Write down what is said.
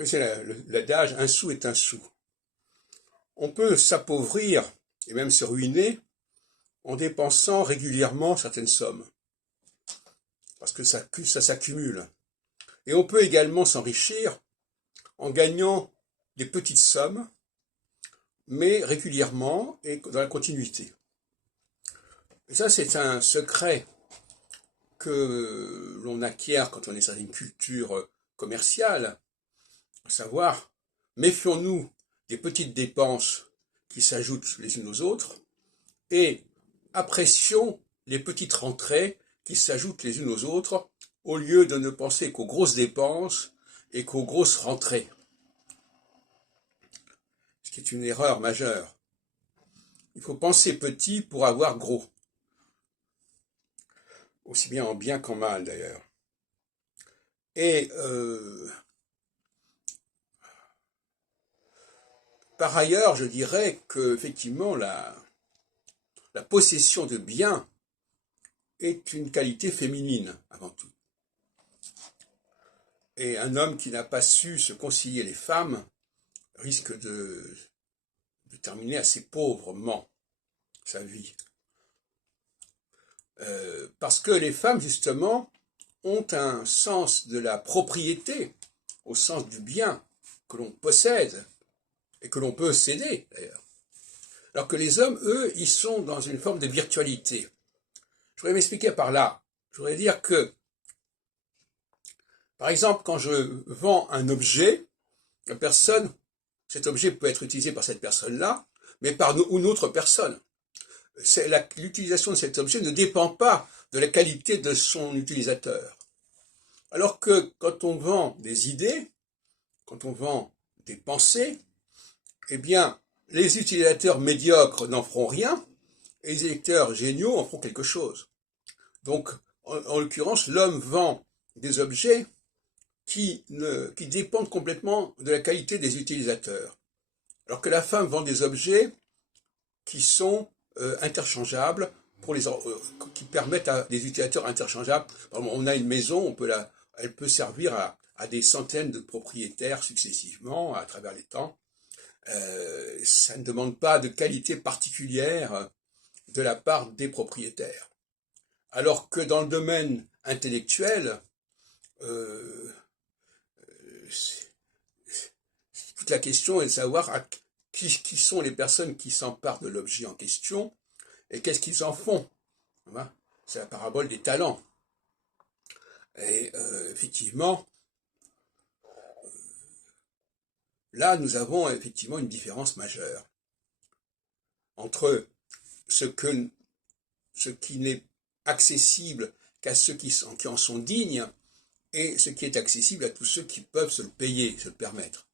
connaissez l'adage, un sou est un sou. On peut s'appauvrir et même se ruiner en dépensant régulièrement certaines sommes, parce que ça s'accumule. Et on peut également s'enrichir en gagnant des petites sommes, mais régulièrement et dans la continuité. Et ça, c'est un secret que l'on acquiert quand on est dans une culture commerciale, à savoir, méfions-nous des petites dépenses qui s'ajoutent les unes aux autres et apprécions les petites rentrées qui s'ajoutent les unes aux autres au lieu de ne penser qu'aux grosses dépenses et qu'aux grosses rentrées. Ce qui est une erreur majeure. Il faut penser petit pour avoir gros. Aussi bien en bien qu'en mal d'ailleurs. Et par ailleurs, je dirais que effectivement la possession de biens est une qualité féminine avant tout. Et un homme qui n'a pas su se concilier les femmes risque de terminer assez pauvrement sa vie. Parce que les femmes, justement, ont un sens de la propriété, au sens du bien que l'on possède et que l'on peut céder, d'ailleurs. Alors que les hommes, eux, ils sont dans une forme de virtualité. Je voudrais m'expliquer par là. Je voudrais dire que, par exemple, quand je vends un objet, cet objet peut être utilisé par cette personne-là, mais par une autre personne. L'utilisation de cet objet ne dépend pas de la qualité de son utilisateur. Alors que quand on vend des idées, quand on vend des pensées, eh bien, les utilisateurs médiocres n'en feront rien, et les électeurs géniaux en feront quelque chose. Donc, en l'occurrence, l'homme vend des objets qui dépendent complètement de la qualité des utilisateurs. Alors que la femme vend des objets qui sont interchangeables, qui permettent à des utilisateurs interchangeables. Par exemple, on a une maison, elle peut servir à des centaines de propriétaires successivement à travers les temps. Ça ne demande pas de qualité particulière de la part des propriétaires. Alors que dans le domaine intellectuel, toute la question est de savoir qui sont les personnes qui s'emparent de l'objet en question et qu'est-ce qu'ils en font. C'est la parabole des talents. Et effectivement, là nous avons effectivement une différence majeure entre ce qui n'est accessible qu'à ceux qui en sont dignes et ce qui est accessible à tous ceux qui peuvent se le payer, se le permettre.